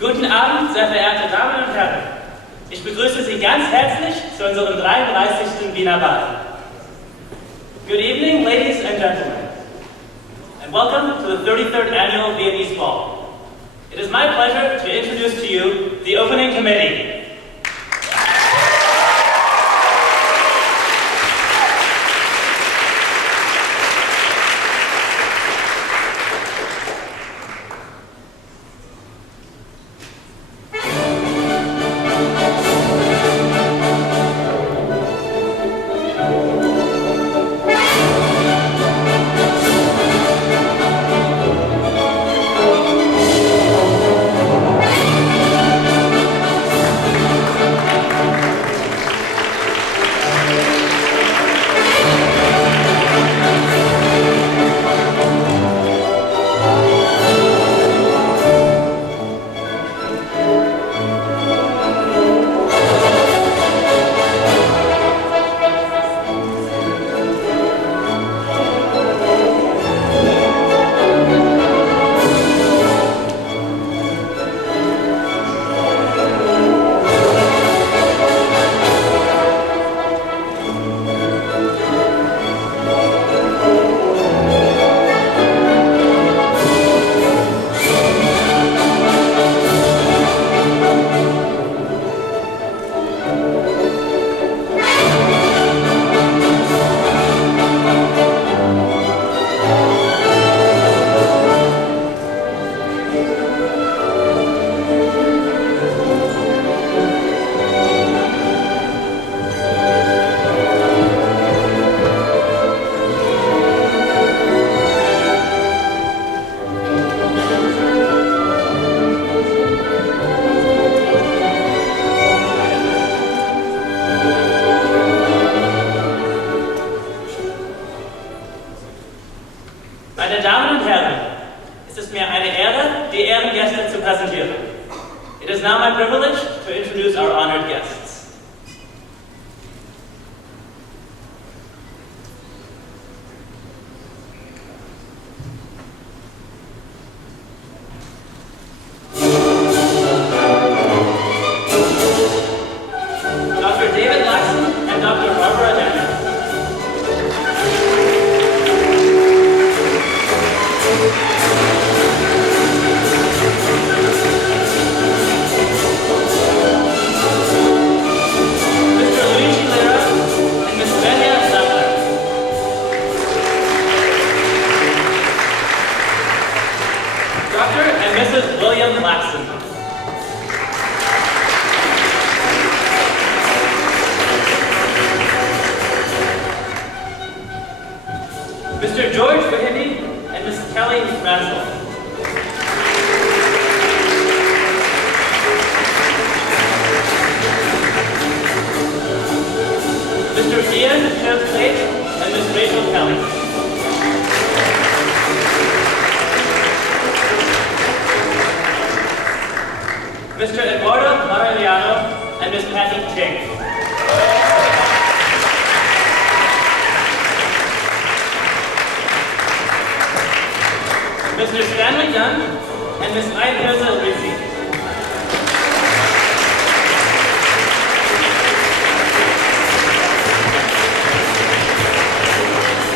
Guten Abend, sehr verehrte Damen und Herren. Ich begrüße Sie ganz herzlich zu unserem 33. Wiener Ball. Good evening, ladies and gentlemen, and welcome to the 33rd Annual Viennese Ball. It is my pleasure to introduce to you the opening committee. Meine Damen und Herren, es ist mir eine Ehre, die Ehrengäste zu präsentieren. It is now my privilege to introduce our honored guests. Dr. David Laxon and Dr. Barbara Daniel. Mrs. William Laxon. Mr. George Viennese and Ms. Kelly Ransel. Mr. Ian Childs-Tate and Ms. Rachel Kelly. Mr. Eduardo Marigliano and Ms. Patty Ching. Mr. Stanley Dunn and Ms. Aypilza Rizzi.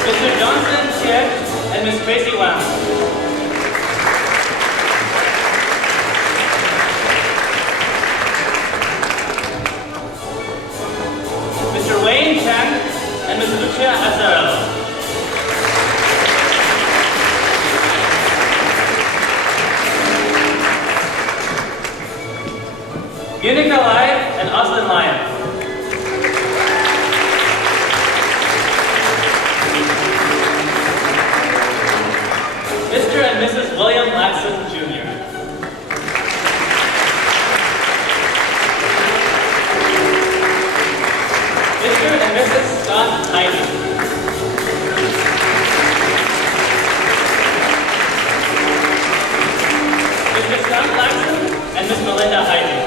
Mr. Johnson Chiek and Ms. Tracy Wang. Mr. Wayne Chang and Ms. Lucia Azzarello. Unica Lai and Austin Lyon. Mr. and Mrs. William Laxon, Jr. Mr. and Mrs. Scott Heidi. Mr. Scott Laxon and Ms. Melinda Heidi.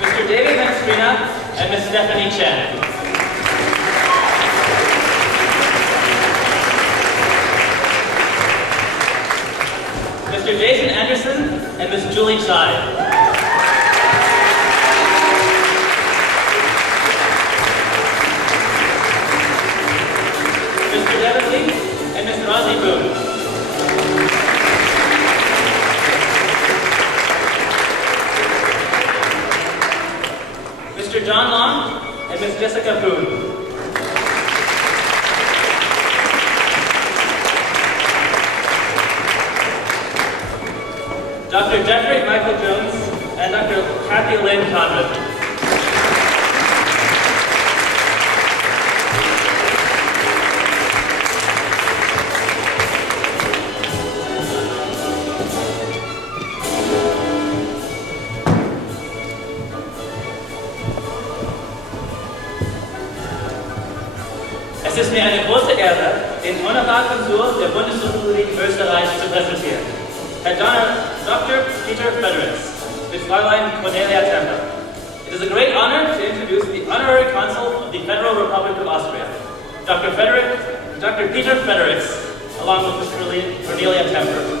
Mr. David Maestrina and Ms. Stephanie Chen. Mrs. Julie Chai. Mr. Devin Lee and Mr. Ozzie Boone. Mr. John Long and Ms. Jessica Boone. Dr. Jeffrey Michael Jones and Dr. Kathy Lynn Conrad. Es ist mir eine große Ehre, den Honorarkonsul der Bundesrepublik Österreich zu präsentieren. Herr Dr. Peter Fredericks, with Fräulein Cornelia Temper. It is a great honor to introduce the Honorary Consul of the Federal Republic of Austria, Dr. Peter Fredericks, along with Ms. Cornelia Temper.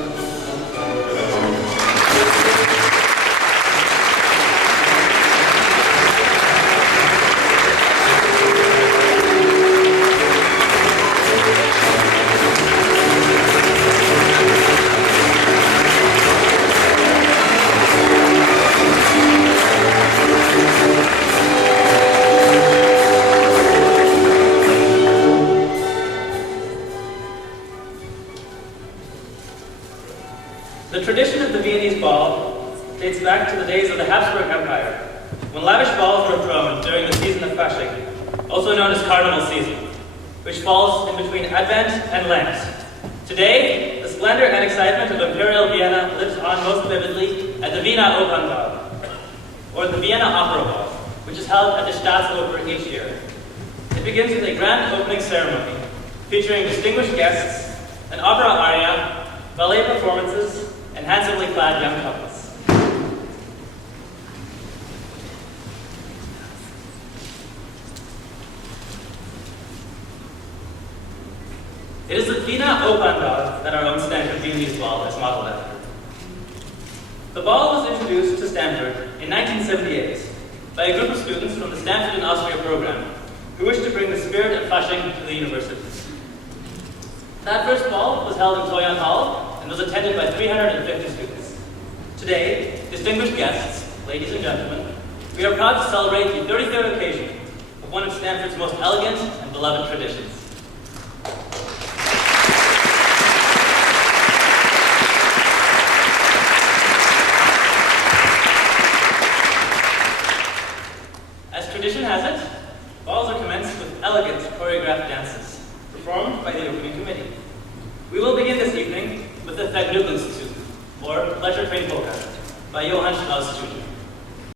The tradition of the Viennese ball dates back to the days of the Habsburg Empire, when lavish balls were thrown during the season of Fasching, also known as Carnival season, which falls in between Advent and Lent. Today, the splendor and excitement of Imperial Vienna lives on most vividly at the Wiener Opernball, or the Vienna Opera Ball, which is held at the Staatsoper each year. It begins with a grand opening ceremony, featuring distinguished guests, an opera aria, ballet performances, and handsomely clad young couples. It is the Wiener Opernball that our own Stanford Viennese ball is modeled after. The ball was introduced to Stanford in 1978 by a group of students from the Stanford in Austria program who wished to bring the spirit of Fasching to the university. That first ball was held in Toyon Hall and was attended by 350 students. Today, distinguished guests, ladies and gentlemen, we are proud to celebrate the 33rd occasion of one of Stanford's most elegant and beloved traditions. As tradition has it, balls are commenced with elegant choreographed dances, performed by the opening committee. We will begin this evening with the Vergnügungszug, or Pleasure Train Polka, by Johann Strauss Jr.